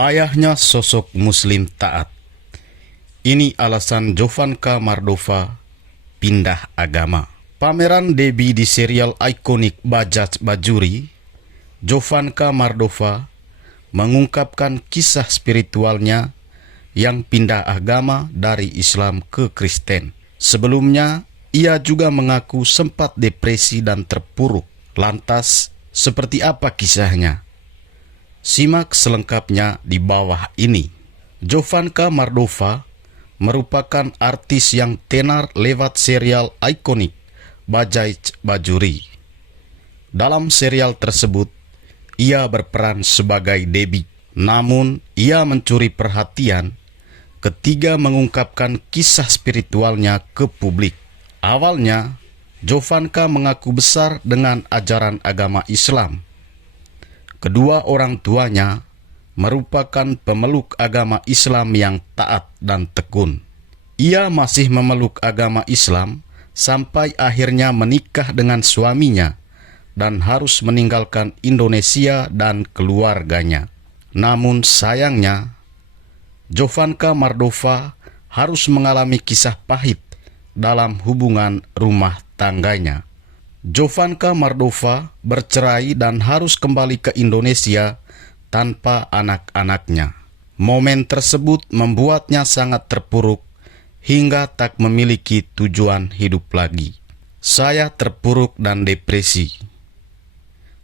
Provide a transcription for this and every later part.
Ayahnya sosok muslim taat. Ini alasan Jovanka Mardova pindah agama. Pameran debi di serial ikonik Bajaj Bajuri, Jovanka Mardova mengungkapkan kisah spiritualnya yang pindah agama dari Islam ke Kristen. Sebelumnya, ia juga mengaku sempat depresi dan terpuruk. Lantas, seperti apa kisahnya? Simak selengkapnya di bawah ini. Jovanka Mardova merupakan artis yang tenar lewat serial ikonik Bajaj Bajuri. Dalam serial tersebut, ia berperan sebagai Debbie. Namun, ia mencuri perhatian ketika mengungkapkan kisah spiritualnya ke publik. Awalnya, Jovanka mengaku besar dengan ajaran agama Islam. Kedua orang tuanya merupakan pemeluk agama Islam yang taat dan tekun. Ia masih memeluk agama Islam sampai akhirnya menikah dengan suaminya dan harus meninggalkan Indonesia dan keluarganya. Namun sayangnya, Jovanka Mardova harus mengalami kisah pahit dalam hubungan rumah tangganya. Jovanka Mardova bercerai dan harus kembali ke Indonesia tanpa anak-anaknya. Momen tersebut membuatnya sangat terpuruk hingga tak memiliki tujuan hidup lagi. Saya terpuruk dan depresi.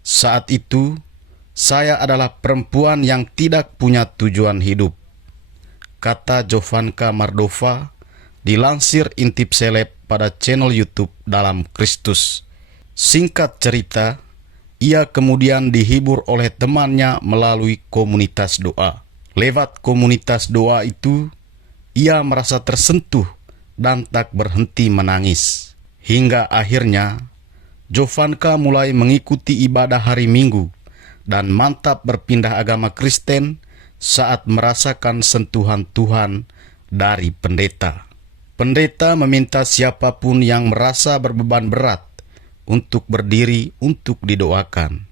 Saat itu, saya adalah perempuan yang tidak punya tujuan hidup, kata Jovanka Mardova dilansir Intip Seleb pada channel YouTube Dalam Kristus. Singkat cerita, ia kemudian dihibur oleh temannya melalui komunitas doa. Lewat komunitas doa itu, ia merasa tersentuh dan tak berhenti menangis. Hingga akhirnya, Jovanka mulai mengikuti ibadah hari Minggu dan mantap berpindah agama Kristen saat merasakan sentuhan Tuhan dari pendeta. Pendeta meminta siapapun yang merasa berbeban berat untuk berdiri untuk didoakan.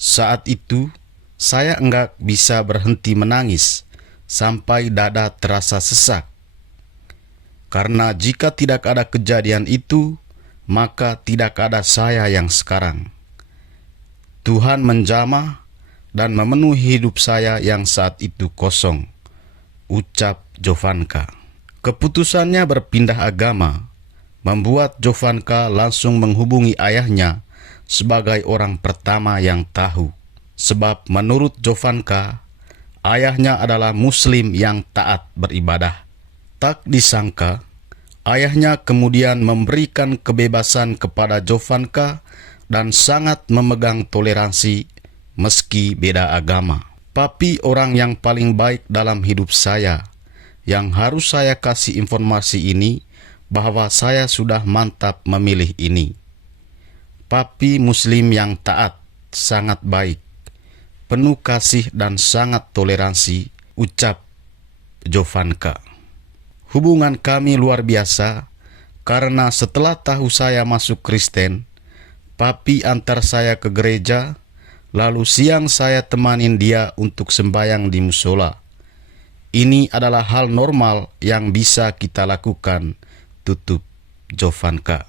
Saat itu, saya enggak bisa berhenti menangis sampai dada terasa sesak. Karena jika tidak ada kejadian itu, maka tidak ada saya yang sekarang. Tuhan menjamah dan memenuhi hidup saya yang saat itu kosong, ucap Jovanka. Keputusannya berpindah agama membuat Jovanka langsung menghubungi ayahnya sebagai orang pertama yang tahu. Sebab menurut Jovanka, ayahnya adalah muslim yang taat beribadah. Tak disangka, ayahnya kemudian memberikan kebebasan kepada Jovanka dan sangat memegang toleransi meski beda agama. Papi orang yang paling baik dalam hidup saya, yang harus saya kasih informasi ini bahwa saya sudah mantap memilih ini. Papi muslim yang taat, sangat baik, penuh kasih dan sangat toleransi, ucap Jovanka. Hubungan kami luar biasa karena setelah tahu saya masuk Kristen, papi antar saya ke gereja, lalu siang saya temanin dia untuk sembahyang di musola. Ini adalah hal normal yang bisa kita lakukan, tutup Jovanka.